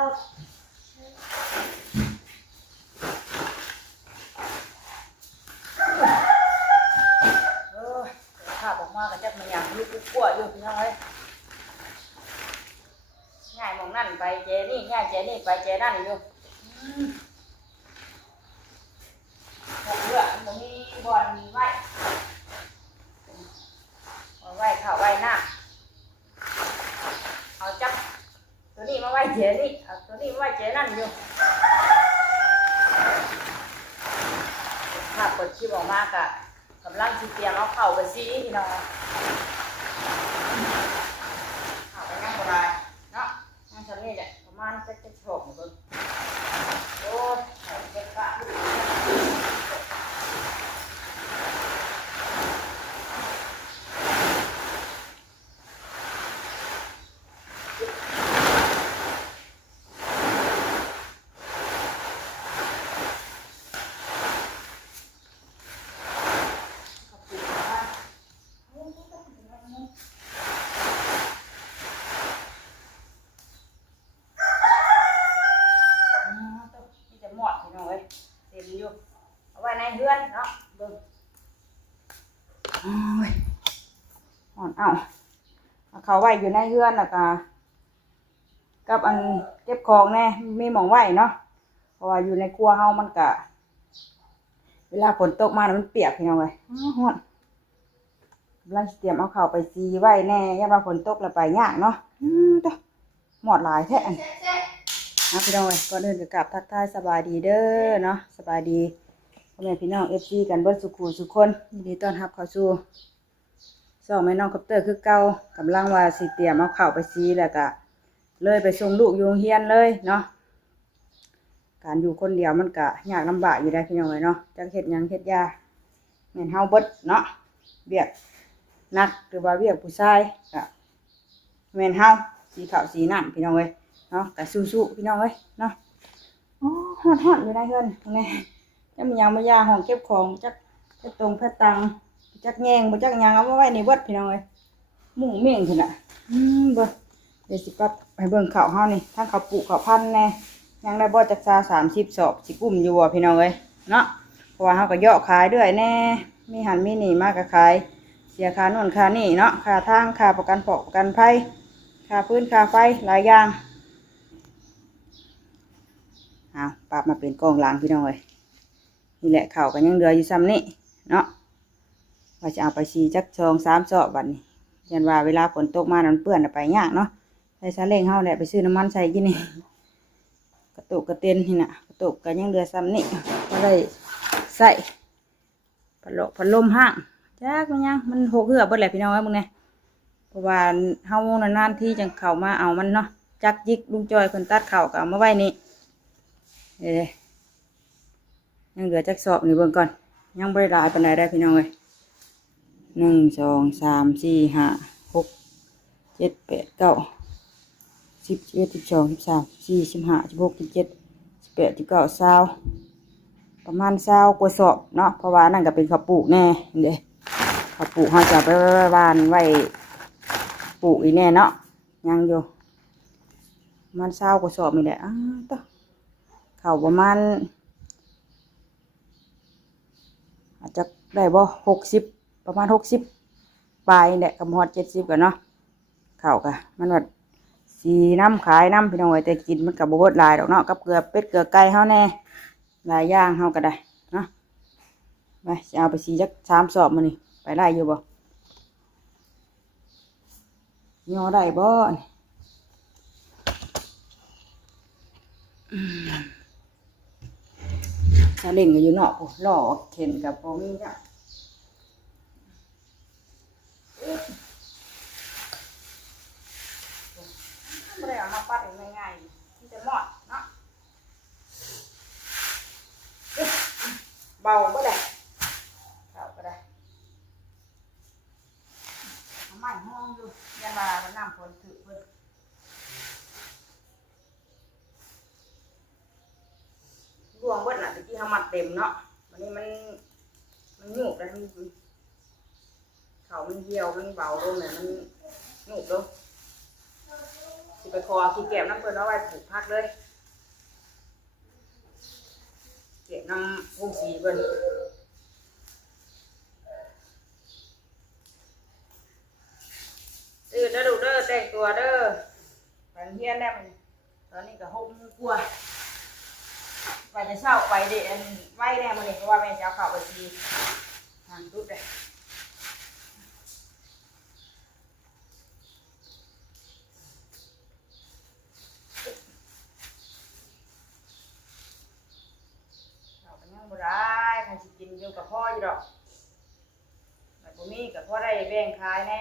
ภาพออกมาก็จะมันอย่างยุบกั้วอยู่พี่น้องเลยง่ายมองนั่นไปเจนี่ง่ายเจนี่ไปเจนั่นอยู่หกเรือมันมีบอลมีไว้ไว้ข่าวไว้หน้าเอาจับตัวนี้มาไว้เจนี่เอาตัวนี้มาไว้เจนั่นอยู่ภาพกดชิบออกมากะกำลังเตรียมเอาเข่าไปซีพี่น้องเข่าไปนั่งสบายเนาะนั่งชั้นนี้แหละประมาณจะโฉบหมดเลยโอ้ยเด็กกะเอาไว้ในเฮือนเนาะเบิ่งโอ้ยอ่อนเอาเขาไว้อยู่ในเฮือนแล้วก็กับอันเก็บของแน่มีหม่องไว้เนาะเพราะว่าอยู่ในครัวเฮามันก็เวลาฝนตกมามันเปียกพี่น้องเอ้ยฮ้อนกำลังเตรียมเอาข้าวไปซีไว้แน่ยามว่าฝนตกแล้วไปยากเนาะต่อหมดหลายแท้อันพี่น้องเอ้ยก่อนอื่นก็กราบทักทายสบายดีเด้อเนาะสบายดีพ่อแม่พี่น้อง FC กันเบิดสุขุสุขคนยินดีต้อนรับเข้าสู่ช่องแม่น้องคอปเตอร์คือเก่ากำลังว่าสิเตรียมเอาข้าวไปซีแล้วก็เลยไปส่งลูกอยู่โรงเรียนเลยเนาะการอยู่คนเดียวมันก็ยากลำบากอยู่ได้พี่น้องเอ้ยเนาะจักเฮ็ดหยังเฮ็ดยาแม่นเฮาเบิดเนาะเวียกนักหรือว่าเวียกผู้ชายก็แม่นเฮาสีขาวสีน้ำพี่น้องเอ้ยเนาะก็สู้ๆพี่น้องเอ้ยเนาะโอ้ฮอดๆอยู่ได้เฮือนตรงนี้จะมียังมายาห้องเก็บของจักตรงแพทตังจักแยงบ่จักยังเอามาไว้ในเบิดพี่น้องเอ้ยมุ่งเมี่ยงพุ่นน่ะเบิ่งเดี๋ยวสิปรับให้เบิ่งข้าวเฮานี่ทั้งข้าวปุข้าวพันแน่ยังได้บ่จัก30 สอบสิกุ้มอยู่บ่พี่น้องเอ้ยเนาะเพราะว่าเฮาก็ย่อขายด้วยแน่มีหันมีนี่มากก็ขายเสียค่าโน่นค่านี่เนาะค่าทางค่าประกันประกันภัยค่าพื้นค่าไฟหลายอย่างเอาปรับมาเป็นกองหลังพี่น้องเอ้ยนี่แหละข้าวก็ยังเหลืออยู่ซ้ำนี่เนาะว่าจะเอาไปซีจัก2-3 สอบบัดนี้ยันว่าเวลาฝนตกมามันเปื้อนไปยากเนาะใส่ซาเล้งเฮาแหละไปซื้อน้ำมันใส่กินนี่กระตุกกระเต็นนี่น่ะกระตุกก็ยังเหลือซ้ำนี่ก็ได้ใส่พัดลมห้างจักมันยังมันหกเหือเบิดแหละพี่น้องเอ้ยมึงเนี่ยเพราะว่าเฮานานๆที่จังเข้ามาเอามันเนาะจักยิกลุงจอยเพิ่นตัดข้าวก็เอามาไว้นี่เด้ยังเหลือจักสอบนี่เบิ่งก่อนยังบ่ได้หลายปานใดได้พี่น้องเอ้ย1 2 3 4 5 6 7 8 9 10 11 12 13 14 15 16 17 18 19 20ประมาณ20 กว่าสอบเนาะเพราะว่านั่นก็เป็นข้าวปลูกแน่เด้ข้าวปลูกเฮาจะไปวานไว้ปลูกอีแน่เนาะยังอยู่มัน20 กว่าสอบนี่แหละต่อข้าวประมาณอาจจะได้บ่60ประมาณ60ปลายแหละกับฮอด70กันเนาะข้าวก็มันว่าสีน้ำขายน้ำพี่น้องเอ้ยแต่กินมันกับบ่เบิดหลายดอกเนาะกับเกลือเป็ดเกลือไก่เฮาแน่หลายอย่างเฮาก็ได้เนาะไปจะเอาไปสีจัก3 สอบมื้อนี้ไปได้อยู่บ่ย่อได้บ่ซาเล้งก็อยู่นอกล้อเข็นกับบ่มีจ้ะไม่ได้เอามาปั้นง่ายๆที่จะหมดเนาะเบาก็ได้เบาก็ได้เอาไม้ห้องอยู่ยันมามันน้ำฝนถือเพิ่นรวงเบิดน่ะตะกี้เขามัดเต็มเนาะวันนี้มันหยุกแล้วเขามันเหี่ยวมันเบาลงเนี่ยมันหยุกลงสิ ไปคอขี้แก้วน้ำเพิ่นเอาไว้ปลูกผักเลยเก็บน้ำพุ่งสีเพิ่นตื่นเด้อดูเด้อแต่งตัวเด้อไปเฮียนแน่มันตอนนี้ก็ห่มกลัวไปจะเช้าไปเด็นไว้แน่มันเลยเพราะว่าแม่จะเอาข้าวไปซีทางตุ๊ดเลยเราเป็นยังบ่ได้ใครสิกินอยู่กับพ่ออยู่ดอกแต่ผมมีกับพ่อได้แบ่งขายแน่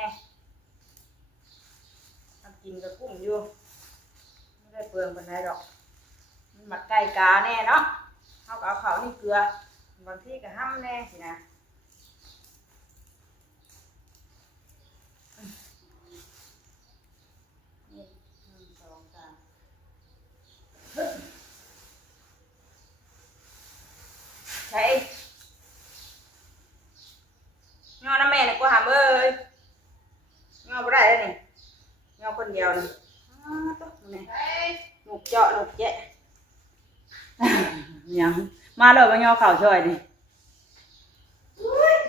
ทำกินกับกุ้งอยู่ไม่ได้เปลืองปานใดดอกมันหมักไก่กาแน่เนาะเขาก็เอาเขานี่เกลือบางทีก็ห้ำแน่สินะนี่1 2 3ใช่งอน้ำแม่น่ะกูหามเอ้ยงอบ่ได้แล้วนี่งอคนเดียวนี่ตุ๊กนี่หนุกเจาะหนุกแจ๊ะยังมาเลยมางอเข่าช่วยดิ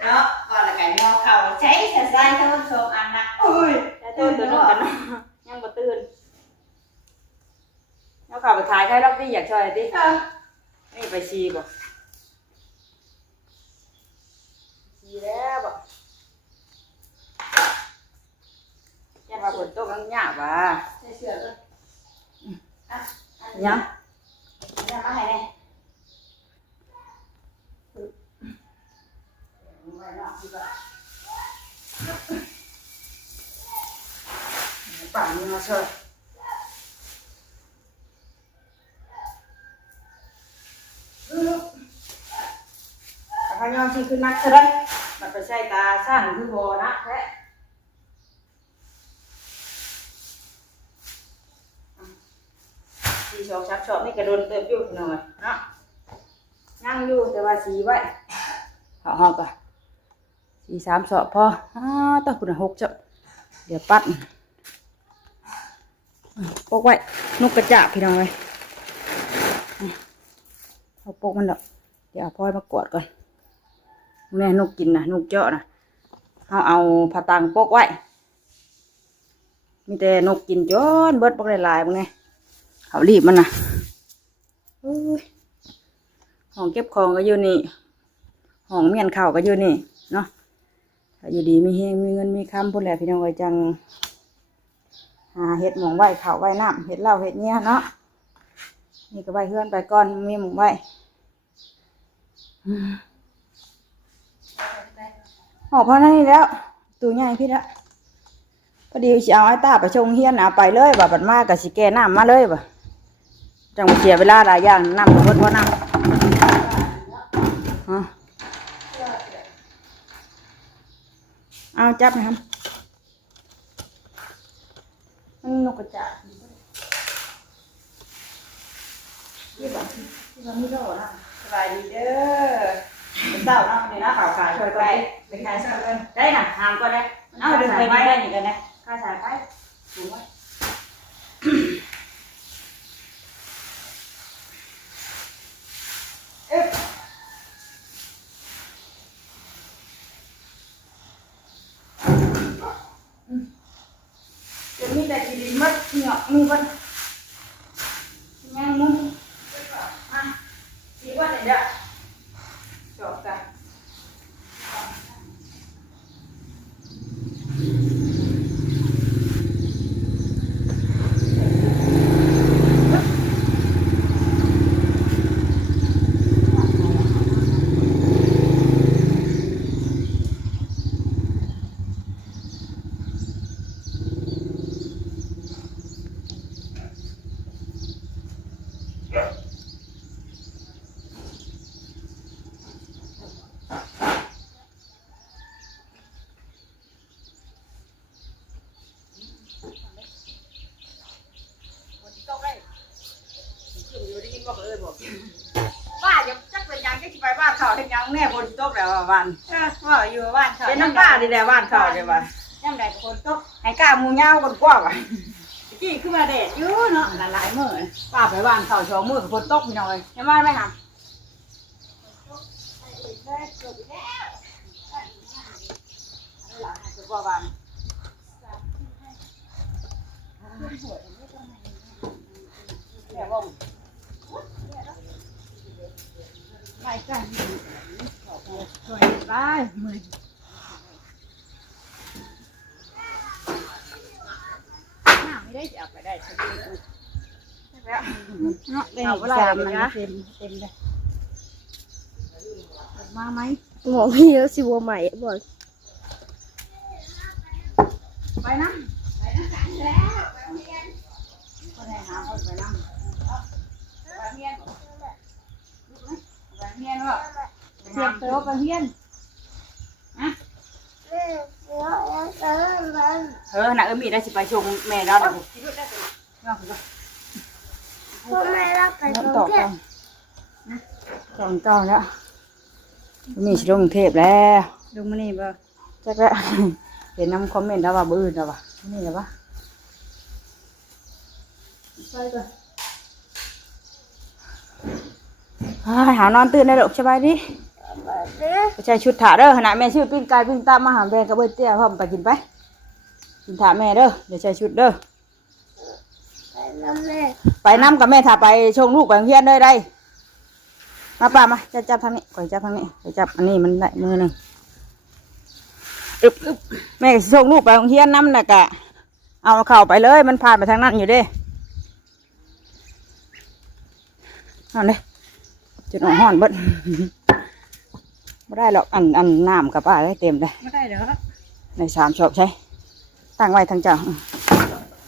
เนาะก่อนละกันงอเข่าใช้ใส่เท่าโซมอันนะอุ้ย ตื่นตัวนึงกันเนาะยังบ่ตื่นงอเข่าไปขายใครรับดิอยากช่วยดินี่ไปชีบ่ชีแล้วบ่ยันว่าฝนตกมันยากว่ะ ใส่เสื้อเลยอ่ะ ยัง จะมาให้แน่ ปั่นนี่มาช่วยแต่พายอมที่ขึ้นนักเท่านั้นมันไปใช้ตาสั้นคือโบนะแท้สีชอบชักชอบนี่กระโดนเติมอยู่หน่อยเนาะนั่งอยู่แต่ว่าสีไว้เอาหอกอ่ะสี3 ศอกพอต้องคุณ6 จ้ะเดี๋ยวปัดปกไว้นกกระจาบพี่น้องเลยเอาปกมันดอกเดี๋ยวเอาพ่อยมากอดก่อนแม่นกกินนะนกเจาะนะเอาผ้าตังปกไว้มีแต่นกกินจนเบิดปกหลายๆมึงไงเขารีบมันนะห้องเก็บของก็อยู่นี่ห้องเมียนข้าวก็อยู่นี่เนาะอยู่ดีมีเฮงมีเงินมีคำพูดแหละพี่น้องไว้จังหาเห็ดหมองไว้ข้าวไว้น้ำเห็ดเหล้าเห็ดเนี้ยเนาะนี่ก็ไว้เฮือนไปก่อนมีหมองไว้ออกพอนั่นนี่แล้วตัวใหญ่พี่ละพอดีจะเอาไอ้ตาไปชงเฮียนเอาไปเลยแบบบัดมากกับสิแกน้ำมาเลยบ่จังเสียเวลาหลายอย่างน้ำกับพดน้ำเอาจับนะครับมันนกกระจาบที่แบบไม่โดนนะสบายดีเด้อเป็นเต้าเนาะนี่นะข่าวขายช่วยไปขายเสื้อกันได้น่ะหามก็ได้เอาดึงไปได้หนึ่งกันนะข้าสายไปถูกไหมจะมีแต่กินมัดเหงามือมันยังมุ้งดีกว่าไหนเด้อจบกันบ้าจะจักเป็นยังจะไปบ้านเขาเป็นยังแน่บนโต๊ะแล้วบ้านว่าอยู่บ้านเขา เป็นน้ำป้าดีแหละบ้านเขาใช่ป่ะ ยังได้คนตก ให้กล้ามูเงากันกว่าป่ะ ต กี้ขึ้นมาแดดอยู่เนาะหลายมื้อป้าไปวางข้าวช่องมื้อฝนตกพี่น้อยยังมาไหมคะไม่กันช่วยไปมือน้ำไม่ได้จะเอาไปได้ใช่ไหมแล้วเนาะเอาเวลามันเต็มเลยมาไหม หมอพี่แล้วสิบัวใหม่บอก ไปน้ำไปน้ำกันแล้วไปโรงเรียนคนไหนหาคนไปน้ำไปเรียนไปเรียนวะเสียบตัวไปเรียนฮะน่ะมีได้สิไปชงแม่แล้วเดี๋ยวพ่อแม่รับไปต่อกันต่อแล้วมีชิลงเทพแล้วลงมานี่บ่จักแล้วเห็นน้ำคอมเมนต์แล้วว่าบื้อแล้วว่ะนี่แหละวะใช่ก่อนหานอนตื่นได้หรอกสบายดิไปใช้ชุดถาเด้อขณะแม่ชื่อปิ้งไก่ปิ้งตามมาหาแบงกับเบิ้ลเตี้ยพ่อมไปกินไปกินถาแม่เด้อเดี๋ยวใช้ชุดเด้อไปน้ำกับแม่ถาไปชงลูกไปโรงเรียนได้ได้มาป่ามาจับทางนี้ก่อนจับทางนี้ไปจับอันนี้มันได้มือหนึ่งแม่ส่งลูกไปโรงเรียนน้ำน่ะกะเอาเข่าไปเลยมันผ่านไปทางนั้นอยู่เด้นั่นเลยจุดห่อนเบิดไม่ได้หรอกอันน้ำกับป้าได้เต็มเลยไม่ได้เด้อใน3 ชอบใช่ตั้งไว้ทางเจ้า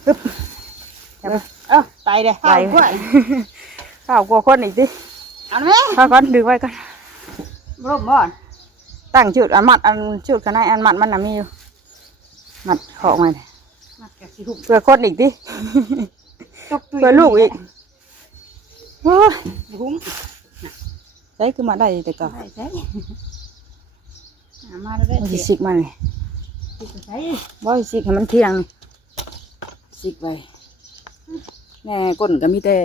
ปึ๊บไตเลยไตข้าวกลัวคนอีกสิเอาไหมข้าวก่อนดึงไว้ก่อนร่มบ่อนตั้งจุดอันมัดอันจุดกันให้อันมัดมันน่ะมีอยู่มัดของไว้เพื่อคนอีกดิเพื่อลูกอีกโอ้ยใช้คือมาได้แต่ก็ใช้มาได้สิกมาเลยบ่สิกให้มันเที่ยงสิกไปแน่ก้นก็มีแต่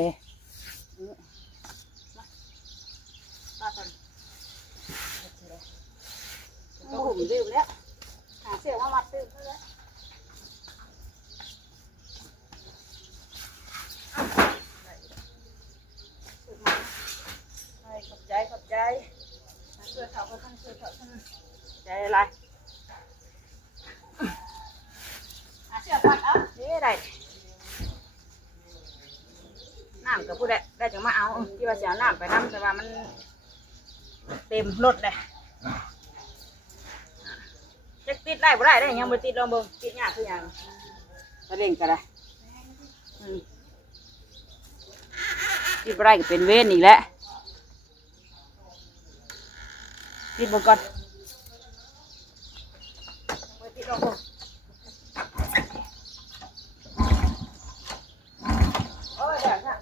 ก็หุ่มดื่มแล้วหาเสียมามัดดื่มแล้วขอบใจช่วยเขาก็ต้องช่วยเขาใจอะไรหาเสียมัดเอานี่ได้น้ำกับผู้ใดได้จังมาเอาที่ว่าเสียน้ำไปน้ำแต่ว่ามันเต็มรถเลยจะติดได้บ่ได้ได้ยังบ่ติดลองเบิ่งติดยากคือหยังถ้าเล่นก็ได้ติดบ่ได้ก็เป็นเวรอีกแล้วติดบ่ก่อนบ่ติดลองเบิ่งโอ้ยได้ค่ะ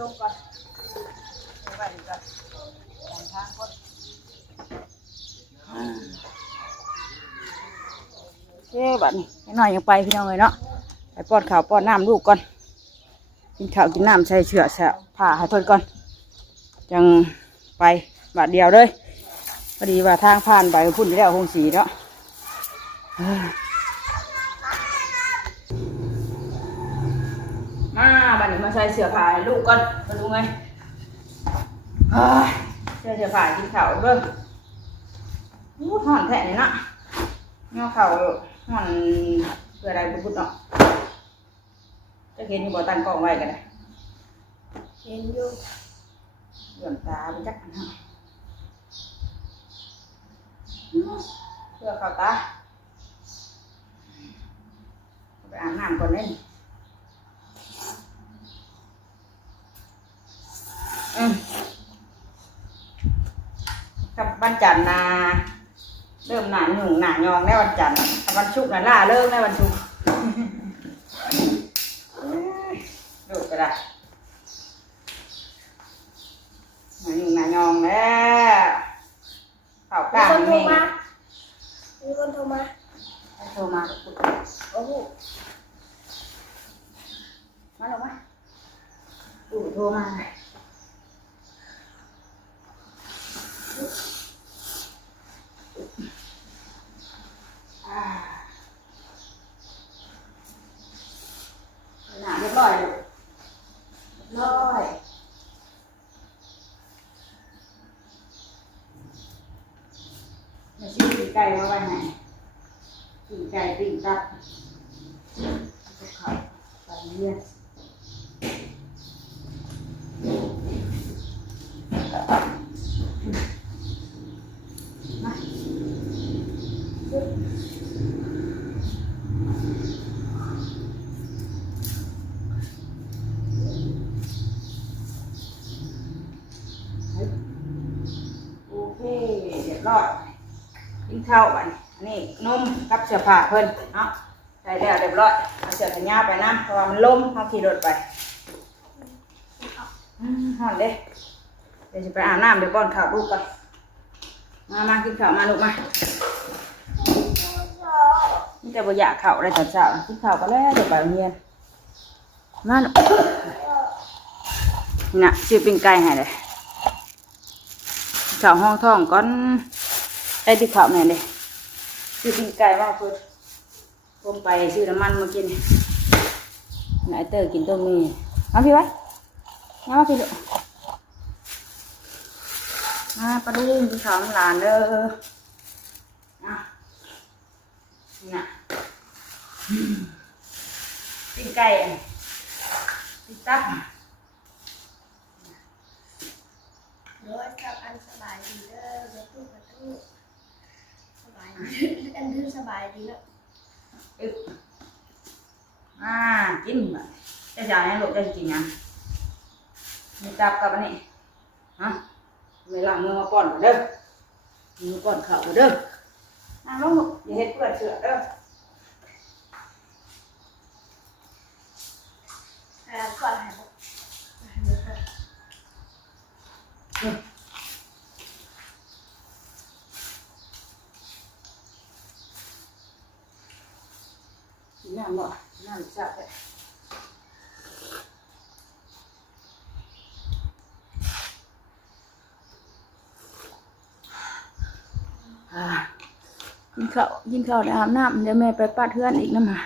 ลงก่อนไปก่อนทางคนโอเคบัดนี้หน่อยยังไปพี่น้องเลยเนาะไปป้อนข้าวป้อนน้ำลูกก่อน กินข้าวกินน้ำใส่เชือกแสะผ่าให้เพิ่นก่อนจังไปบาทเดียวเลยพอดีว่าทางผ่านไปพุ่นที่แล้วคงสีเนาะมาบัดนี้มาใส่เสื้อผ้าให้ลูกก่อนมาดูไงใส่เสื้อผ้ากินข้าวเด้อห่อนแท้เลยเนาะเนาะข้าวห่อนเพื่ออะไรบุญเนาะจะเห็นอยู่บ่ตั้งกล้องไว้กันเลย เห็นอยู่ เหลื่อมตาไปจักอันเนาะเพื่อเข้าตาไปอาบน้ำก่อนเลยกับวันจันทร์นะเริ่มหนาหนุ่งหนายองได้วันจันทร์กับวันศุกร์นะล่าเลิกได้วันศุกร์ดูไปละหนาหนุ่งหนายองแล้วเผากล้า มีคนโทร นี่ มามีคนโทรมา โทรมาโอ้โหมาลงมาดูโทรมาหนาเรียบร้อยเลยเรียบร้อยมาซื้อปีกไก่มาไว้ไหนปีกไก่ปีกตับกับข้าวใส่เนื้อมาโอเคเรียบร้อยกินข้าวอันนี้นมกับเสื้อผ้าเพิ่นเนาะใส่แล้วเรียบร้อยเอาเสื้อแขนยาวไปนะเพราะว่ามันล้มเอาขี่รถไปห่อนเด้เดี๋ยวจะไปอาบน้ำเดี๋ยวป้อนข้าวลูกก่อนมากินข้าวมาลูกมานี่จะบ่อยากข้าวอะไรตอนเช้ากินข้าวก็แล้วเดี๋ยวไปโรงเรียนมาลูกนี่นะซื้อปิ้งไก่ให้เลยข้าวห้องท้องก่อนได้ที่ข้าวแม่เลยซื้อปิ้งไก่มาเพิ่นผมไปซื้อน้ำมันมากินนายเตอร์กินต้มมีมาพี่ไว้มาพี่ลูกมาปลาดุ้งกินข้าวน้ำหลานเด้อนี่นะปิ้งไก่ปิ้งตับ โดยกับอันสบายดีเด้อเดี๋ยวตู้กับตู้สบายดีอันดื้อสบายดีเนาะ กินแบบจะจ่ายให้ลูกจะกินยังมีตับกับอันนี้ฮะไม่ล้างมือมาป้อนเด้อมือป้อนข้าวเด้อนั่งลงลูกอย่าเฮ็ดเปื้อนเสื้อเด้อ ก่อนหายกินน้ำบ่น้ำจับเลยกินข้าวในอาบน้ำเดี๋ยวแม่ไปปัดเพื่อนอีกนะมา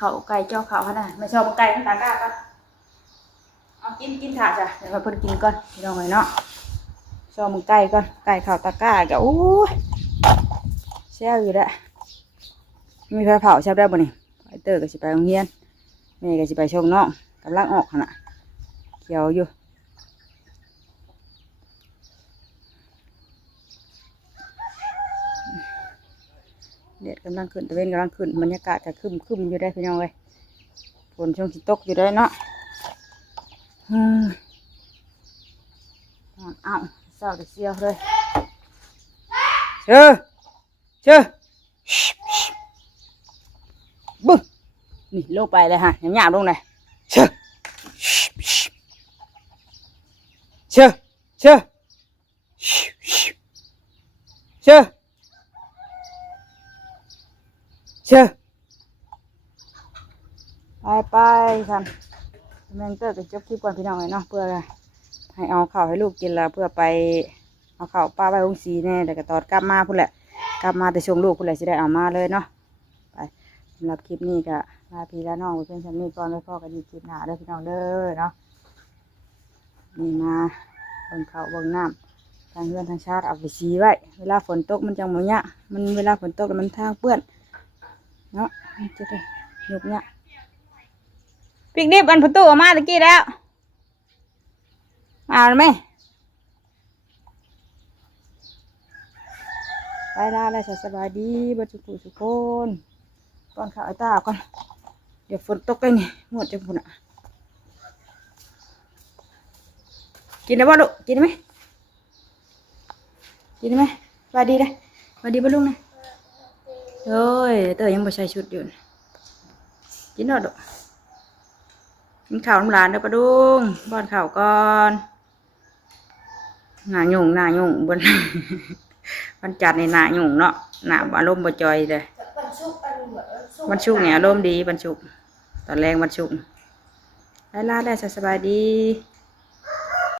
ข้าวไก่เจ้าข้าวขนาดไม่ชอบไก่ตาก้ากันเอากินถาดจ้ะเดี๋ยวมาเพิ่นกินก่อนพี่น้องเนาะชอบไก่ก่อนไก่ข้าวตาก้าก็โอ้ยแซ่บอยู่แล้วมีไฟเผาแซ่บได้บ่นี่ไอเตอร์ก็สิไปโรงเรียนแม่ก็สิไปชมน้องกำลังออกขนาดเขียวอยู่เด็ดกำลังขึ้นตะเวนกำลังขึ้นบรรยากาศจะคึมอยู่ได้พี่น้องเลยฝนช่วงสิตกอยู่ได้เนาะอ้าวเศร้าแต่เสียวเลยเชื่อบึ้งนี่ลงไปเลยฮะหยาบลงเลยเชื่อเชื่อไปท่าน แม่งเตอร์ก็จบคลิปก่อนพี่น้องเลยเนาะเพื่อให้เอาข้าวให้ลูกกินแล้วเพื่อไปเอาข้าวป้าไปองสีแน่แต่ก็ตอดกลับมาพุ่นแหละกลับมาแต่ชงลูกพุ่นแหละสิได้เอามาเลยเนาะไปสำหรับคลิปนี้ก็ลาพี่ลาน้องไปเพื่อนสำนีก่อนไว้พ่อกันอีกคลิปหน้าเด้อพี่น้องเด้อเนาะนี่มาเบิ่งข้าวเบิ่งน้ำทางเรือนทางชาติเอาไปสีไว้เวลาฝนตกมันจังหมดเนี่ยมันเวลาฝนตกแล้วมันทางเปื้อนเนาะมันจะได้หยุบเนี่ยปิกนิกกันประตูออกมาตะกี้แล้วมาไหมไปลาแล้วสบายดีบัดสุขุสุคนก่อนข้าวไอ้ตาก่อนเดี๋ยวฝนตกเลยนี่หมดจะฝนอ่ะกินได้บ่ลูกกินได้ไหมกินได้ไหมสบายดีเลยสบายดีบ่ลุงนะเฮ้ยเต๋อยังบ่ใส่ชุดอยู่กินหน่อยลูกกินข้าวน้ำหลานเด้อปะดุงป้อนข้าวก่อนหน้าหยุ่งบน วันจันทร์ในหน้าหยุ่งเนาะหน้าอารมณ์บ่จอยเลย วันศุกร์ วันศุกร์เนี่ยอารมณ์ดีวันศุกร์ตอนแรงวันศุกร์ได้ลาได้สบายดี